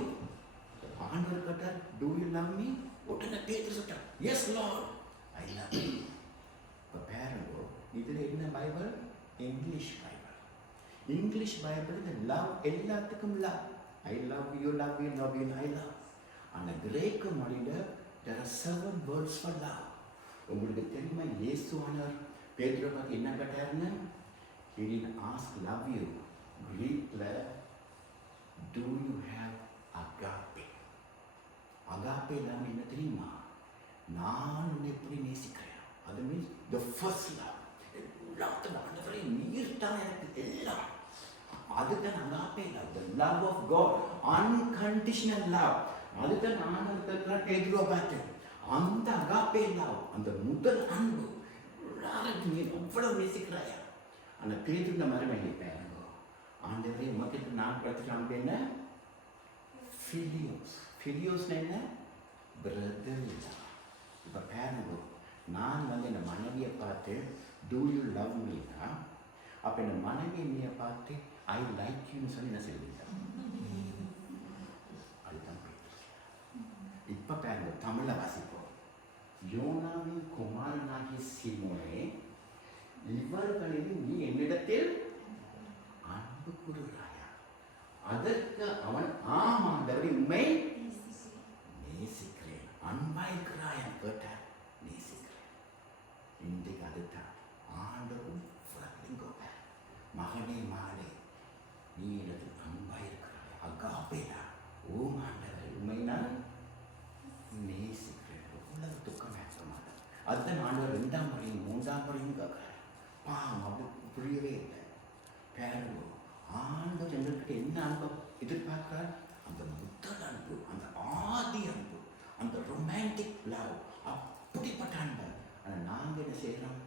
ஆண்டவர் கேட்டார், do you love me? உடனே பேதுரு சொல்றார், yes Lord, I love you. இப்போ பாருங்க, இதுல என்ன Bible? English Bible. English Bible இந்த லவ் எல்லாத்துக்கும் love. I love you, love you, love you, I love. ஆனால் கிரேக்க மொழியில் there are 7 words for love. உங்களுக்கு தெரியுமா இயேசுவானவர் பேதுருவை பார்த்து என்ன கேட்டாருன்னு? He didn't ask love you. Greekல do you have agape? agape இல்லாமல் என்ன தெரியுமா? நான் உன்னை எப்படி நேசிக்கிறேன். அது மீன்ஸ் the first love. எல்லாத்தையும் ஆண்டவரை நீர் தான் எனக்கு எல்லாம். அதுதான் agape love, the love of God, unconditional love. அதுதான் நான் பேதுருவை பார்த்தேன். அந்த agape love, அந்த முதல் அன்பு, எல்லாருக்கும் நீ அவ்வளவு நேசிக்கிறாயா. அந்த பேதுருந்த மறுமையை பாருங்க. ஆண்டவரே உமக்கு நான் படுத்துட்டாங்க என்ன? ஃபிலியோஸ். ஃபிலியோஸ்னா என்ன? பிரதர். இப்போ பாருங்க, நான் வந்து என் மனைவியை பார்த்து டூ யூ லவ் மீனா, அப்போ என் மனைவி என்னையை பார்த்து ஐ லைக் யூன்னு சொல்லி என்ன செய்வீங்க? அதுதான் இப்போ பாருங்க, தமிழில் வாசிப்போம். யோனாவின் குமாரனாகிய சீமோனே, இவர்களில் நீ என்னிடத்தில் அன்பு கூறுகிறாயா? அதற்கு அவன் ஆம் ஆண்டவரே உம்மை நேசிக்கிறேன். அன்பாயிருக்கிறாயா கேட்டார். நேசிக்கிறேன். இன்றைக்கு அதுதான் ஆண்டவரும் மகனே மகளே, நீ எனக்கு அன்பாயிருக்கிறாய். அகாபேடா, ஓம் ஆண்டவரே உம்மை நான் நேசிக்கிறேன். எவ்வளவு துக்கம் ஏற்கமாக. அதுதான் ஆண்டவர் 2ஆம் முறையும் 3ஆம் முறையும் கேட்கிறார். அப்படி புரியவே இல்லை. பேரோ ஆண்டவர் எங்களுக்கு என்ன அன்பை எதிர்பார்க்கிறார்? அந்த முதல் அன்பு, அந்த ஆதி அன்பு, அந்த ரொமான்டிக் லவ், அப்படிப்பட்ட அன்பு. ஆனால் நாங்கள் என்ன செய்கிறோம்?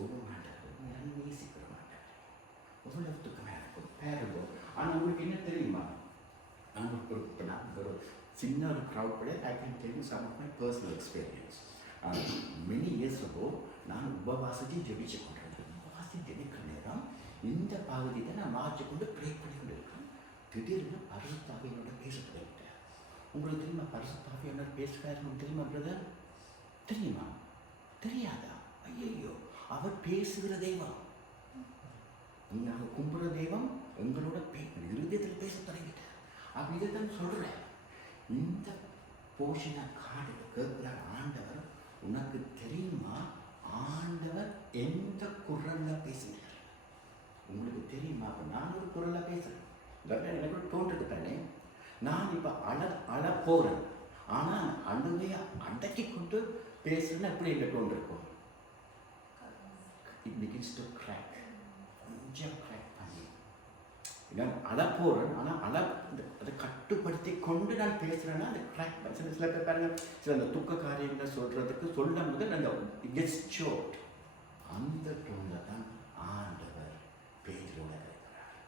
ஒரு மாட்டார் நேசிக்கிற மாட்டார். எவ்வளவு துக்கமாக இருக்கும் பேரோ. ஆனால் உங்களுக்கு என்ன தெரியுமா? நாங்கள் ஒரு சின்ன ஒரு crowd. I can tell you some of my personal experience. Many years ago நான் உபவாசத்தை ஜெபிச்சு கொண்டிருந்தேன். உபவாசத்தை ஜெபிக்கிற நேரம் இந்த பகுதியை நான் மாற்றி கொண்டு ப்ரே பண்ணி கொண்டு இருக்கேன். திடீர்னு பரிசுத்தாவியோட பேச தொடங்கிட்டேன். உங்களுக்கு தெரியுமா பரிசுத்தாவியோட பேசுகிறாருன்னு தெரியுமா பிரதர்? தெரியுமா? தெரியாதா? ஐயோ, அவர் பேசுகிற தெய்வம். நாங்கள் கும்பிடுற தெய்வம் எங்களோட இருதயத்தில் பேச தொடங்கிட்டார். அப்படி இதை தான் சொல்கிறேன். இந்த போஷனை காடு கேட்குற ஆண்டவர், உனக்கு தெரியுமா ஆண்டவர் எந்த குரலில் பேசினார்? உங்களுக்கு தெரியுமா? அப்போ நான் ஒரு குரலில் பேசுகிறேன். எனக்கு தோன்றது தானே. நான் இப்போ அழ போகிறேன். ஆனால் அழுவைய அடக்கி கொண்டு பேசுகிறேன்னா எப்படி எனக்கு தோன்றிருக்கும்? It begins to crack. கொஞ்சம் கிராக் பண்ணி நான் அழ போகிறேன். ஆனால் அதை கட்டுப்படுத்தி கொண்டு நான் பேசுகிறேன்னா அது கிராக் பண்ணி. சில பேர் பாருங்க, சில அந்த துக்க காரியங்களை சொல்கிறதுக்கு சொல்லும் போது அந்த கெட்ஸ் சோக்ட். அந்த டோனில் தான் ஆண்டவர் பேதுருவோட இருக்கிறார்.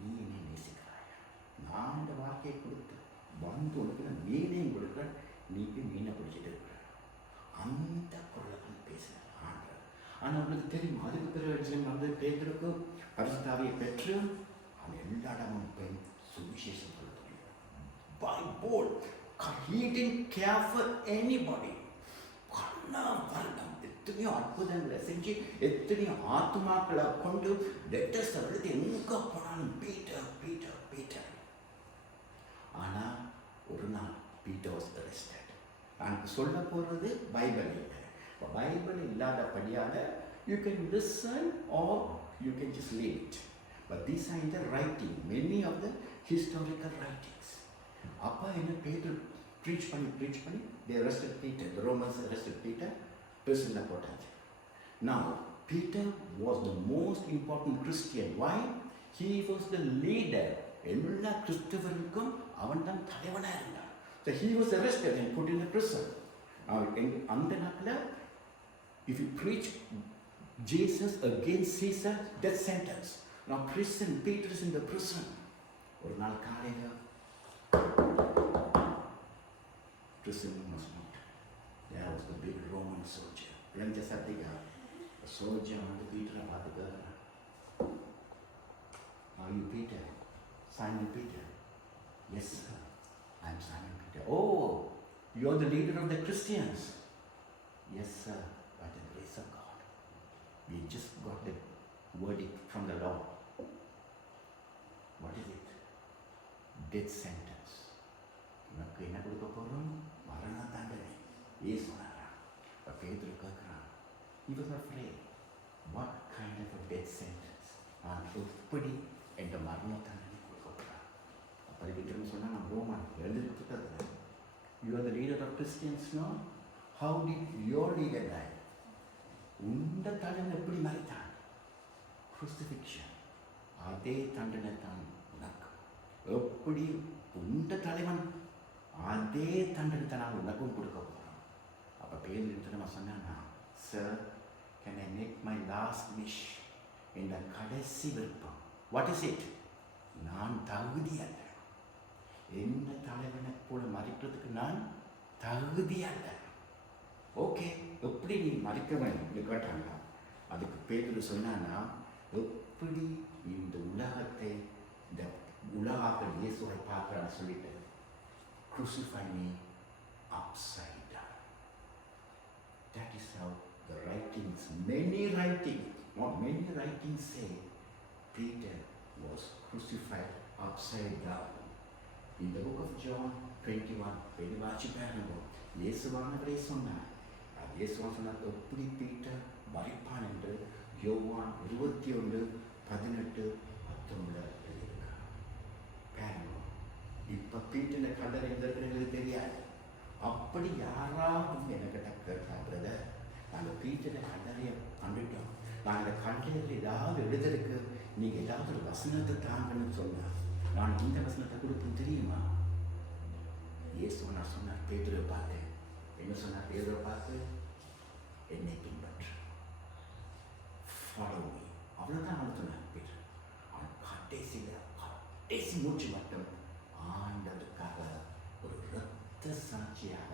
நீ என்னை நேசிக்கிறாயா? நான் இந்த வார்த்தையை கொடுத்து வந்து உனக்கு நான் மீனையும் கொடுக்குறேன். நீ போய் மீனை பிடிச்சிட்டு இருக்கிற அந்த குரலை தான் பேசுகிறேன் ஆண்டவர். ஆனால் உங்களுக்கு தெரியும், அதுக்கு பிறகு வந்து பேதுருக்கு பரிசுத்தாவியை பெற்று அவன் எல்லா இடமும் போய் சுவிசேஷம் சொல்ல முடியும். By bold, he didn't care for anybody. எத்தனையோ அற்புதங்களை செஞ்சு எத்தனையோ ஆத்மாக்களை கொண்டு லெட்டர்ஸ் எழுதி எங்கே போனாலும் பீட்டர் பீட்டர் பீட்டர். ஆனால் ஒரு நாள் பீட்டர் வாஸ் அரெஸ்டட். நான் சொல்ல போகிறது பைபிள் இல்லை. பைபிள் இல்லாதபடியால் you can listen or you can just leave it. But these are in the writing, many of the historical writings. அப்போ என்ன பேதுரு ப்ரீச் பண்ணி they arrested Peter. The Romans arrested Peter. Prison போட்டாச்சு. Now Peter was the most important Christian. Why? He was the leader. எல்லா கிறிஸ்தவருக்கும் அவன் தான் தலைவனாக இருந்தான். So he was arrested and put in the prison. அந்த நாட்டில் if you preach Jesus against Caesar, death sentence. Now prison, Peter is in the prison. ஒரு நாள் காலையில் prison was not. There was the big Roman soldier. Lenja Satiga, a soldier வந்து Peter பார்த்துக்க, are you Peter? Simon Peter? Yes sir, I am Simon Peter. Oh, you are the leader of the Christians? Yes sir, by the grace of God. We just got the verdict from the law. Death sentence. உனக்கு என்ன கொடுக்க போகிறோம்? மரண தண்டனை. ஏன் சொன்னாரா? இப்போ பேதுரு கேட்குறான். He was afraid. What kind of a death sentence? நான் எப்படி என்ற மரண தண்டனை கொடுக்க போகிறான்? அப்படி விட்டுருன்னு சொன்னால் நான் ரோமான் எழுதிட்டு You are the leader of Christians now. How did your leader die? உண்ட தண்டனை எப்படி மறித்தான்? Crucifixion. அதே தண்டனை தான் உனக்கு. எப்படி உண்ட தலைவன் அதே தண்டனை தான் நான் உனக்கும் கொடுக்க போகிறோம். அப்போ பேர் நம்ம சொன்னா, sir, can I make my last wish? என்ற கடைசி விருப்பம். What is it? நான் தகுதி அல்ல. என்ன தலைவனை போல மறிக்கிறதுக்கு நான் தகுதி அல்ல. ஓகே, எப்படி நீ மறிக்க வேண்டும் கேட்டாங்க. அதுக்கு பேதுரு சொன்னான்னா, எப்படி இந்த உலகத்தை இந்த உலகாக இயேசுவை பார்க்குறான்னு சொல்லிட்டு, crucify me upside down. That is how the writings, many writings say Peter was crucified upside down. In the book of John 21, very much parable, இயேசுவானவரே சொன்னார். இயேசுவான் சொன்னார், எப்படி பீட்டர் மரிப்பான் என்று யோவான் 21:18-19 எழுதியிருக்கார். பாருங்க, இப்போ பீட்டரை கல்லறை இருக்கிறது தெரியாது. அப்படி யாராவது என்கிட்ட கேட்காத, நாங்கள் பீட்டரை கல்லறையை கண்டுட்டோம், நாங்கள் கல்லறையில் ஏதாவது எழுதிருக்கு, நீங்கள் ஏதாவது ஒரு வசனத்தை தாங்கன்னு சொன்னார். நான் இந்த வசனத்தை கொடுப்பேன் தெரியுமா? இயேசு நான் சொன்னார் பேதுருவை பார்த்து. என்ன சொன்னார் பேதுருவை பார்த்து? என்னை பின்பற்று, ஃபாலோ மீ. அவ்வளோதான் அவன் சொன்னார் பேதுரு. அவன் கடைசி மூச்சு மட்டும் ஆண்டவருக்காக ஒரு இரத்த சாட்சியாக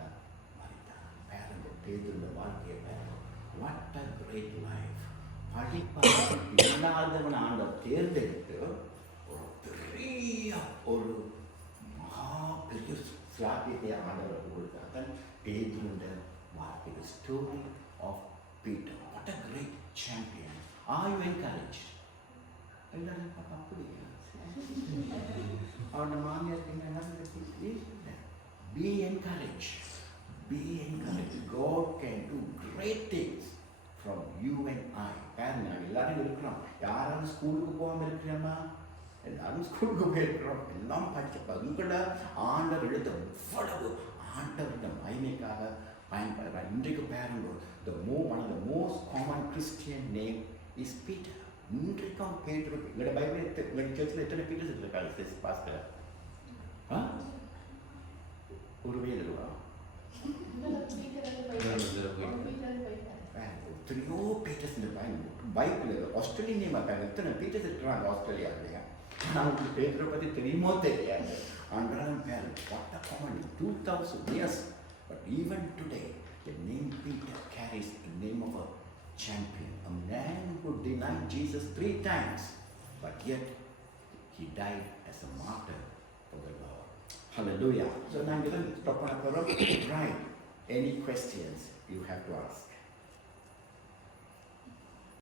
மறித்தான். பாருங்க பேதுருடைய வாழ்க்கையை பாருங்க. What a great life. படிப்பாக இல்லாதவன் ஆண்டவர் தேர்ந்தெடுத்து ஒரு மகா பெரிய ஸ்லாபியத்தை ஆண்டவருக்கு கொடுத்தார். பேதுருடைய வாழ்க்கை. The story of Peter. What a great champion. Are you encouraged? எல்லாரும் அப்படியா? அவனோட மாமியார் be encouraged. Be encouraged. God can do great things from you and I. பாருங்க, எல்லாரும் இருக்கிறோம். யாராவது ஸ்கூலுக்கு போகாமல் இருக்கிறோமா? எல்லாரும் ஸ்கூலுக்கு போயிருக்கிறோம். எல்லாம் படிச்சப்ப உங்களை ஆண்டவர் எழுத எவ்வளவு ஆண்டவருடைய மகிமைக்காக பயன்படுறார். இன்றைக்கு பாருங்க, one of the most common Christian name is Peter. இன்றைக்கும் பேதுரு. எங்களோட பைபிள் எங்கள் சர்ச்சில் எத்தனை பீட்டர்ஸ் இருக்காங்க பாஸ்டர்? ஒரு வேலை எத்தனையோ பீட்டர்ஸ் இந்த பைபிள் ஆஸ்திரேலியன் நேம் இருக்காங்க. எத்தனை பீட்டர்ஸ் இருக்கிறாங்க ஆஸ்திரேலியாவிலேயே. நமக்கு பேதுரை பற்றி தெரியுமோ தெரியாது. ஆனாலும் பேர் what a common 2000 years. But even today, the name Peter carries the name of a champion, a man who denied Jesus 3 times, but yet he died as a martyr for the Lord. Hallelujah. So now I'm going to stop on a right. Any questions you have to ask?